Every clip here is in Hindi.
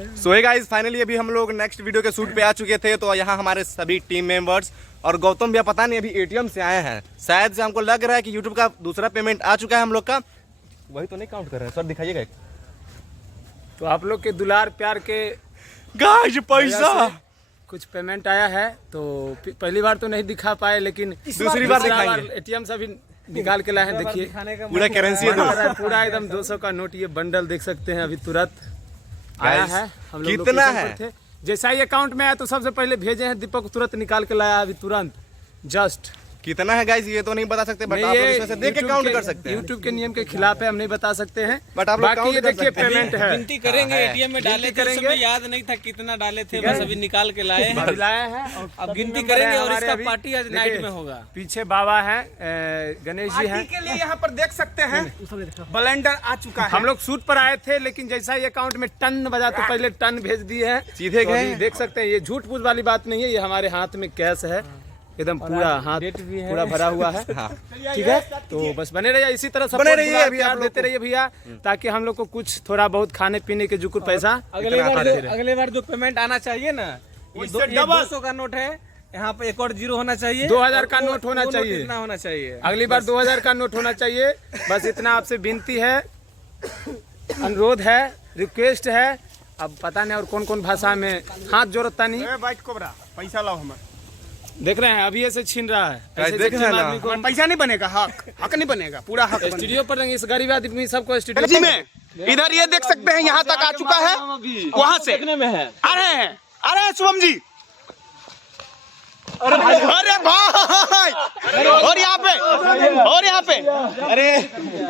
सो हे गाइस, फाइनली अभी हम लोग नेक्स्ट वीडियो के शूट पे आ चुके थे। तो यहाँ हमारे सभी टीम मेंबर्स और गौतम भैया पता नहीं अभी एटीएम से आए हैं। शायद से हमको लग रहा है कि यूट्यूब का दूसरा पेमेंट आ चुका है हम लोग का। वही तो नहीं काउंट कर रहे हैं सर, दिखाइएगा। तो आप लोग के दुलार प्यार के गाइस पैसा कुछ पेमेंट आया है। तो पहली बार तो नहीं दिखा पाए, लेकिन दूसरी बार दिखाएंगे। एटीएम से भी निकाल के लाए हैं। देखिए पूरा करेंसी है, पूरा एकदम 200 का नोट, ये बंडल देख सकते हैं, अभी तुरंत आया है। हम लोग कितना है? थे जैसा ही अकाउंट में आया तो सबसे पहले भेजे हैं दीपक, तुरंत निकाल के लाया अभी तुरंत जस्ट। कितना है गाइस ये तो नहीं बता सकते, बट आप लोग इसमें से देख के काउंट कर सकते हैं। यूट्यूब के नियम के खिलाफ है, हम नहीं बता सकते हैं, बट आप लोग बाकी ये काउंट कर देखिए सकते हैं। पेमेंट है। गिनती करेंगे, एटीएम में डाले थे, उस समय याद नहीं था कितना डाले थे, बस अभी निकाल के लाए हैं। लाए हैं अब गिनती करेंगे और इसका पार्टी आज नाइट में होगा। पीछे बाबा हैं, गणेश जी हैं। के लिए यहाँ पर देख सकते हैं ब्लेंडर आ चुका है। हम लोग शूट पर आए थे, लेकिन जैसा ही अकाउंट में टन बजा तो पहले टन भेज दिए हैं, सीधे तो गए। अभी देख सकते हैं, ये झूठ पूछ वाली बात नहीं है, ये हमारे हाथ में कैश है, एकदम पूरा हाथ पूरा भरा हुआ है। ठीक है, तो बस बने रहिए इसी तरह, बने रहिए, अभी आप देते रहिए भैया, ताकि हम लोग को कुछ थोड़ा बहुत खाने पीने के जुकुर पैसा अगले बार जो पेमेंट आना चाहिए ना, ये 200 का नोट है, यहाँ पे एक और जीरो होना चाहिए, 2000 का नोट होना चाहिए, इतना होना चाहिए। अगली बार 2000 का नोट होना चाहिए। बस इतना आपसे विनती है, अनुरोध है, रिक्वेस्ट है। अब पता नहीं और कौन कौन भाषा में हाथ जोड़ता नहीं। बाइट कोबरा पैसा लाओ हमें। देख रहे हैं अभी ऐसे छीन रहा है, ऐसे देख रहे हैं ना। आदमी को पैसा नहीं बनेगा, हक नहीं बनेगा, पूरा हक बनेगा। स्टूडियो पर इस गरीब आदमी सबको स्टूडियो जी में इधर ये देख सकते हैं, यहाँ तक आ चुका है, वहाँ से आ रहे हैं शुभम जी। अरे भाई, और यहाँ पे अरे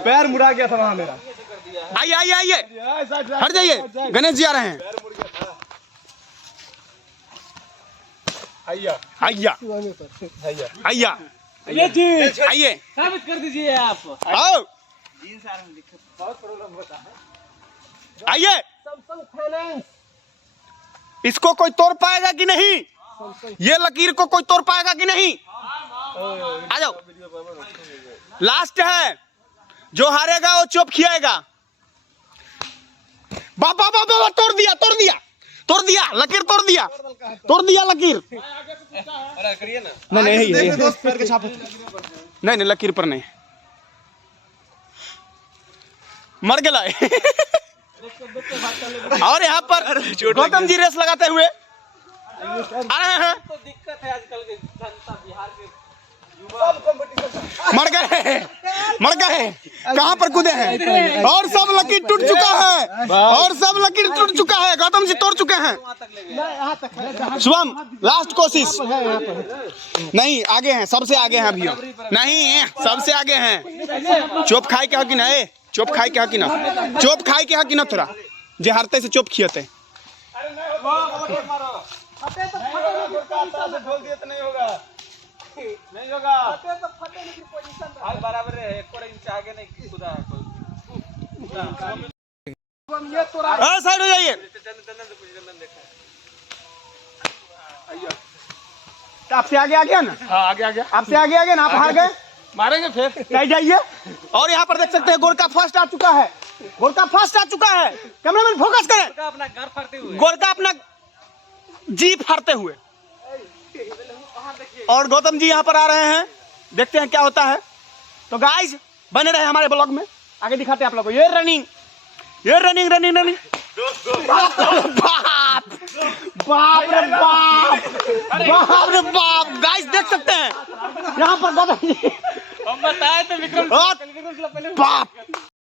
पैर मुड़ा गया था वहाँ मेरा। आइए हट जाइए, गणेश जी आ रहे हैं। आइया आइए, साबित कर दीजिए आप। आओ आइए। इसको कोई तोड़ पाएगा कि नहीं? ये लकीर को कोई तोड़ पाएगा कि नहीं? आ जाओ, लास्ट है, जो हारेगा वो चुप खियाएगा। बाबा तोड़ दिया लकीर, तोड़ दिया लकीर। अरे करिए ना। नहीं लकीर पर नहीं, मर गया। और यहाँ पर गौतम जी रेस लगाते हुए आ रहे हैं। तो दिक्कत है आजकल के जनता, बिहार के मर गए, कहाँ पर कूदे हैं? और सब लकीर टूट चुका है, गौतम जी तोड़ चुके हैं। शुभम लास्ट कोशिश। नहीं आगे हैं, सबसे आगे हैं अभी, नहीं सबसे आगे हैं। चोप खाए के हकी ना, चोप खाए के हकी ना, थोड़ा जे हारते से चोप खियाते। नहीं होगा, बराबर है, एक और इंच आगे नहीं खुदा है कोई। साइड हो जाइए। आपसे आगे आ गया ना? हाँ आगे आ गया, आपसे आगे आ गया ना, आप हार गए, मारेंगे फिर। नहीं जाइए। और यहाँ पर देख सकते हैं गोरका फर्स्ट आ चुका है, कैमरामैन फोकस करें। अपना घर फाड़ते हुए, गोरका अपना जीप फाड़ते हुए, और गौतम जी यहाँ पर आ रहे हैं, देखते हैं क्या होता है। तो गाइस बने रहे हमारे ब्लॉग में, आगे दिखाते हैं आप लोग को। ये रनिंग बाप रे बाप, गाइस देख सकते हैं यहाँ पर गौतम जी, हम बताए थे विक्रम बाप